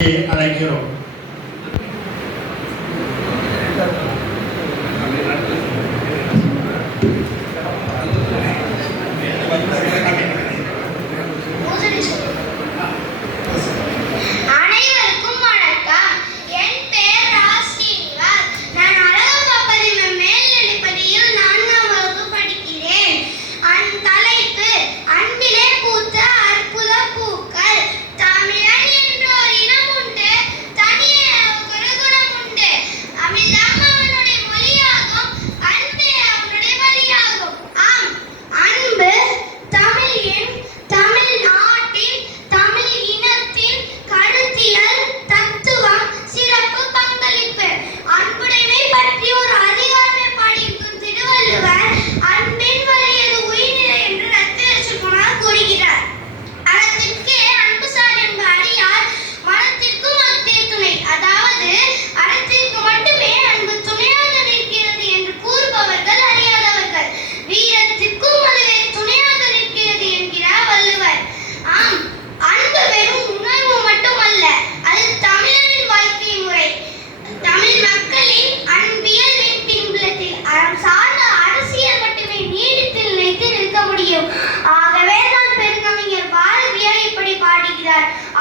அழைக்கிறோம்.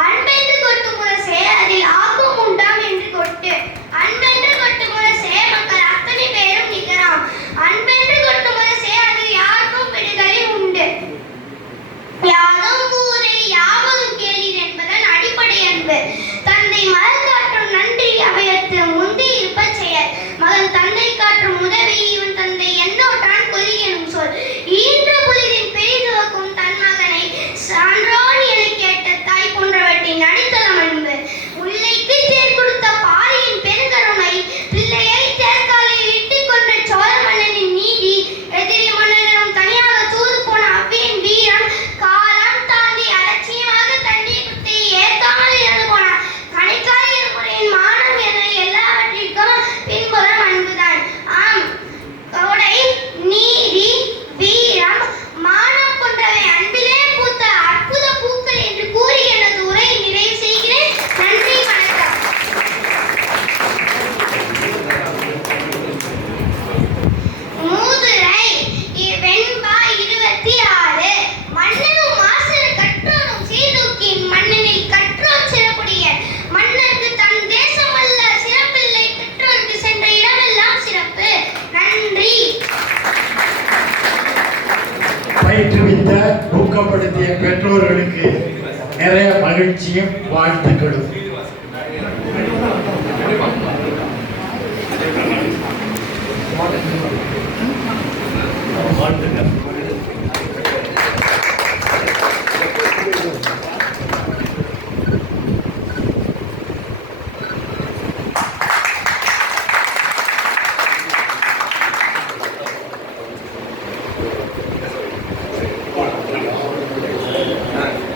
அன்பென்று கொட்டு முரசே அதில் ஆக்கும் உண்டாம் என்று கொட்டு. அன்பென்று கொட்டு முரசே மக்கள் அத்தனை பேரும் நிகராம். அன்பென்று கொட்டு முரசே அதில் யாருக்கும் விடுதலை உண்டு. யாதும் ஊரே யாவதும் கேளீர் என்பதன் அடிப்படை அன்பு. தந்தை மகள் காட்டும் நன்றி அவையத்து முந்தி இருப்ப செயல். மகன் தந்தை காட்டும் உதவி இவன் தந்தை என்னோட்டான் கொதி எனும் சொல். ஈன்ற பொழுதின் பெரிதுவக்கும் தன் மகனை சான்றோன் என கேட்ட தாய் போன்றவற்றின் அடித்தளம் அன்பு. முல்லைக்கு தேர் கொடுத்த பாரியின் பெருங்கருணை, பிள்ளையை தேர்காலை விட்டு கொன்ற சோழ மன்னனின் நீதி, எதிரி மன்னனும் தனியாக தூது போன அவ்வியின் வீரம், காலம் தாண்டி அலட்சியமாக தண்ணீர் குத்தை ஏற்காமல் இறந்து போனார் கணைக்கால் இருமுறையின் மானம் என எல்லாவற்றிற்கும் பின்புறம் அன்புதான். ஆம், கொடை நீதி வீரம் மானம் போன்றவை அன்பிலே பூத்த அற்புத பூக்கள் என்று கூறி எனது உரை நிறைவு செய்கிறேன். நன்றி, வணக்கம். மூதுரை வெண்பா 26. மன்னனும் மாசரு கற்றோனும் சீர்தூக்கின் மன்னனில் கற்றோன் சிறப்புடைய. மன்னருக்கு தன் தேசம் அல்ல சிறப்பில்லை, கற்றோருக்கு சென்ற இடமெல்லாம் சிறப்பு. நன்றி. பயிற்றுவித்த ஊக்கப்படுத்திய பெற்றோர்களுக்கு நிறைய மகிழ்ச்சியும் வாழ்த்துக்களும்.